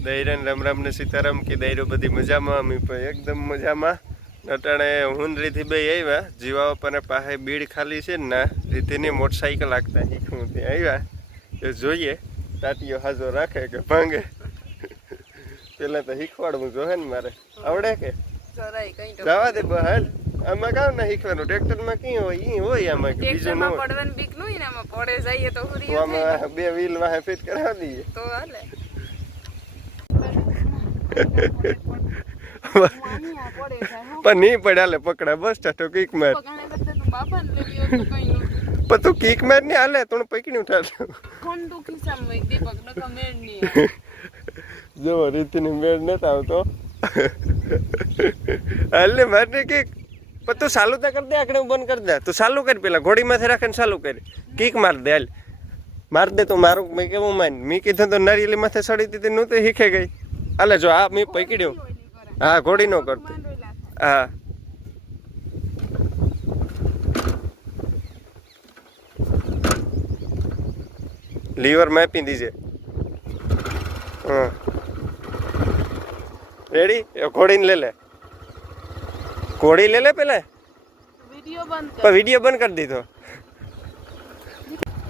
દૈરાન રામ રામ ને સીતારામ કે દૈરો બધી મજામાં અમે પણ એકદમ મજામાં અટાણે હુંડરીથી બે આવ્યા જીવા પર પાસે બીડ ખાલી છે ને રીતિની મોટરસાઇકલ હાંકતા શીખવું ત્યાં આવ્યા એ જોઈએ તાટીઓ હાજો રાખે કે ભાંગે પેલા તો શીખવાડવું જોઈએ ને મારે આવડે કે જવા દે બહાર આમાં કામ ના શીખવાનું ટ્રેક્ટરમાં કઈ હોય ઈ હોય આમાં કે બીજું ન પડવાની બીક ન હોય ને આમાં પડે જઈએ તો આમાં બે વ્હીલ વાહે ફિટ કરાવી દઈએ તો હાલે પણ નહીં પડે હાલે પકડા બસ ટાટો કિક માર પણ તું કિક માર ને હાલે તું પકડી ઉઠાડતો જો રીતિની મેળ નથી આવતો હાલ મારને કિક પણ તું ચાલુ તો કરી દે આખડે બંધ કરી દે તું ચાલુ કરી પેલા ઘોડી માંથી રાખે ને ચાલુ કરી કિક માર દે હાલ માર દે તું મારું મેં કેવું માન મેં કીધું તો નારિયેલી માથે સડી દીધી નું તો શીખે ગઈ હાલે જો આ મેં પકડ્યો હા ઘોડી નો કરતી હા લીવર માપી દીજે હા રેડી ઘોડીને લે ઘોડી લે પેલા વિડીયો બંધ કરી દીધો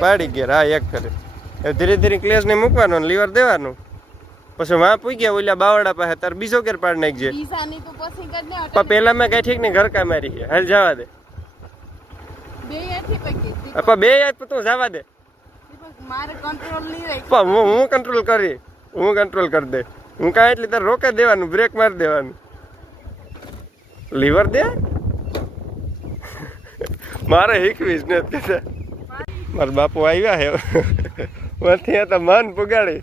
પાડી ગયા હા એક કરે ધીરે ધીરે ક્લેસ ને મૂકવાનો લીવર દેવાનું પછી વાં પૂઈ ગયા ઓલા બાવડા પાસે તાર બીજો કેર પાડ નાખજે પણ પેલા મેં કઈ ઠીક ને ઘર કા મારી છે હાલ જવા દે બે યાદ તું જવા દે હું કંટ્રોલ કરી દે હું કાંઈ એટલે તારે રોકે દેવાનું બ્રેક મારી દેવાનું લીવર દે મારે શીખવીશ ને મારા બાપુ આવ્યા હે ત્યાંથી તો મન પુગાડી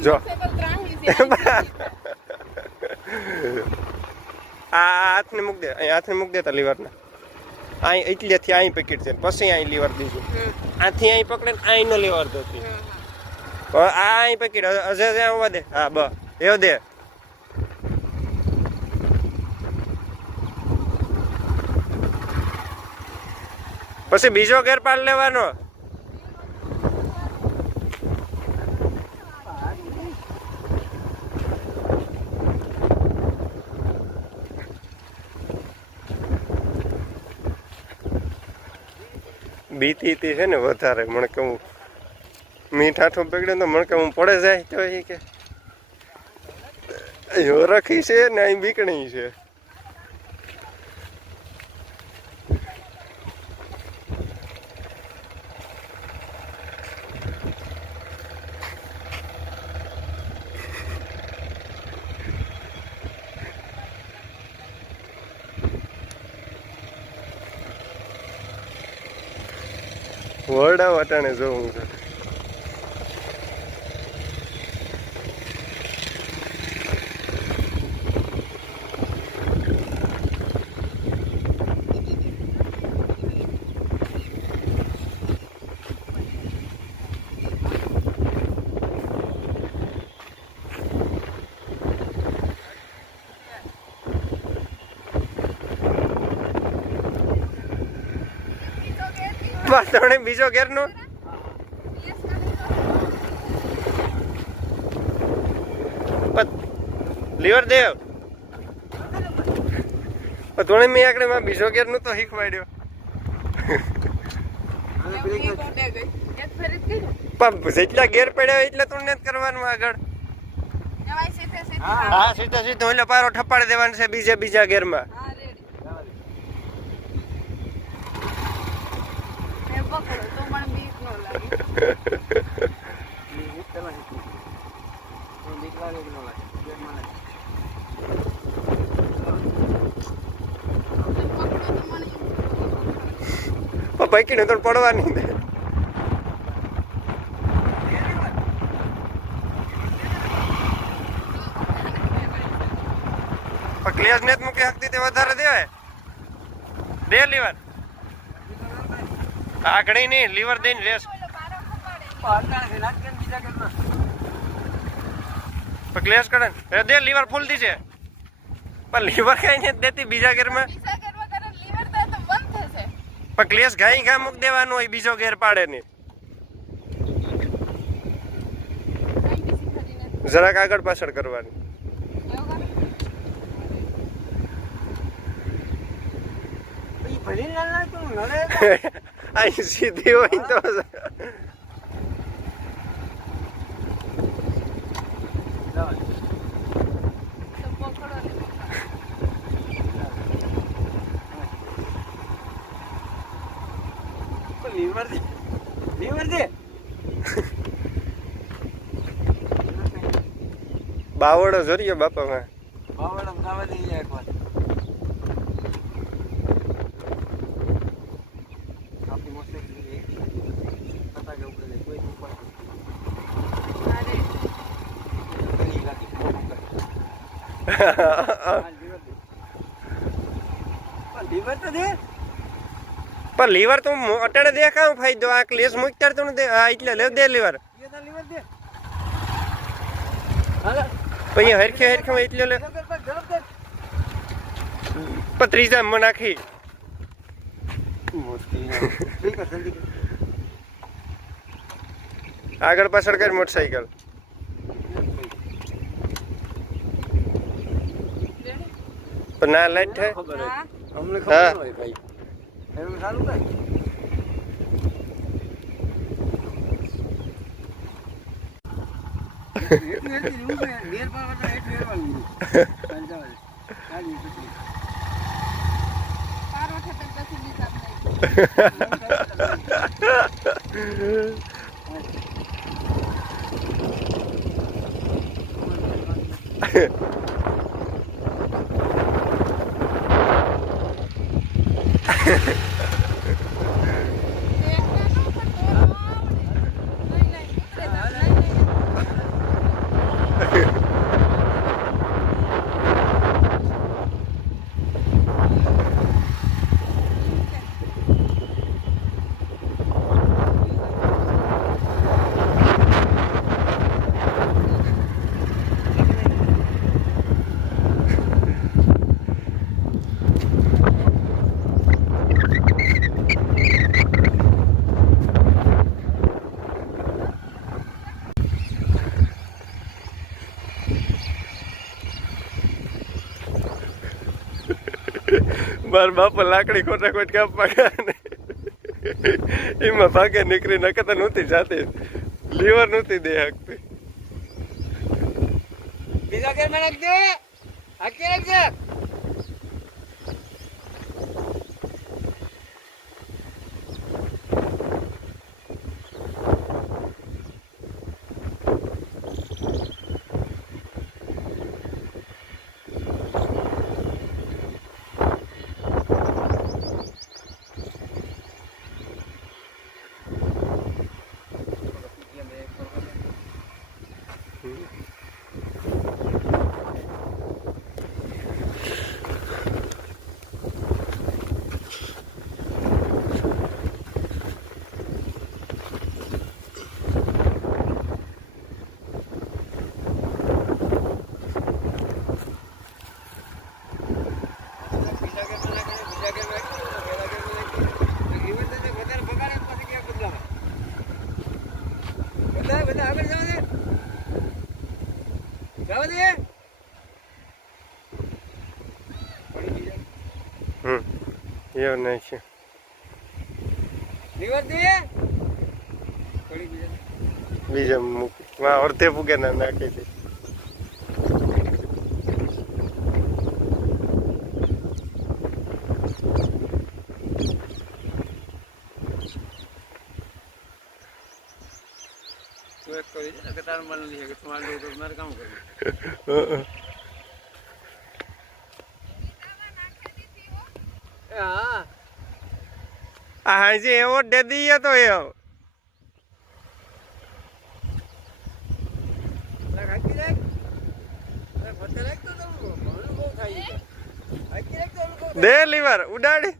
જો હાથને મૂક દે અહીં હાથને મૂક દેતા લીવરના અહીં એટલેથી અહીં પેકેટ છે પછી અહીં લીવર દીધું આથી અહીં પકડે ને અહીં નો લીવર દોતી આ અહીં પેકેટ અજય આવવા દે હા બ એવો દે પછી બીજો ગેર પાડ લેવાનો બીતી છે ને વધારે મને કહું મીઠાઠું પકડે તો મને કહું પડે જાય તો એ કે રખી છે ને અહીં બીકણી છે વરડા વટાણે જોઉં છું તમને બીજો ઘેર નો લીવર દેવ થોડે મેં આગળ બીજો ઘેર નું તો શીખવાડ્યો જેટલા ઘેર પડ્યા એટલે તું નથી કરવાનું આગળ હા સીધો સીધો એટલે પારો ઠપાડી દેવાનો છે બીજા ઘેરમાં પૈકી તો પડવાની પણ ક્લેજ ને જ મૂકી શકતી તે વધારે દેવાય દે લીવર આગળ નહીં લીવર દઈને રેસ ક્લેશ કરે ને દે લીવર ફૂલ દીજે પણ લીવર કઈ નથી દેતી બીજા ગેરમાં પણ ક્લેશ ગાઈ ઘા મૂક દેવાનું હોય બીજો ગેર પાડે નહીં જરાક આગળ પાછળ કરવાની અહીં સીધી હોય તો બાવડો જોરિયો બાપા માં બાવડો ખાવા દઈએ એકવાર આપની મોસ્તે એક પતા કે ઉપર કોઈ ઉપર અરે કઈ લાગી લીવર તો દે પણ લીવર તો અટાડે દે કામ ફાયદો આ ક્લેશ મુકતાર તો દે આ એટલે લે દે લીવર લીવર દે હાલો પછી હરખે હરખે એટલે લે ત્રીજા માં નાખી આગળ પાછળ કરી મોટરસાઇકલ પણ ના લાઈટ છે અમને ખબર હોય ભાઈ એવું સારું કઈ મારા બાપા લાકડી ખોટા ખોટ કાપવા ગયા એમાં ભાગે નીકળી નકર નહોતી જાતી લીવર નહોતી દે હકતી બીજા કે મને દે હકી રાખજે એવું નહીં છે બીજા મૂકી અડધે પૂગે ના નાખી દે હાજી એવો દે દઈએ તો એવો દે લીવર ઉડાડી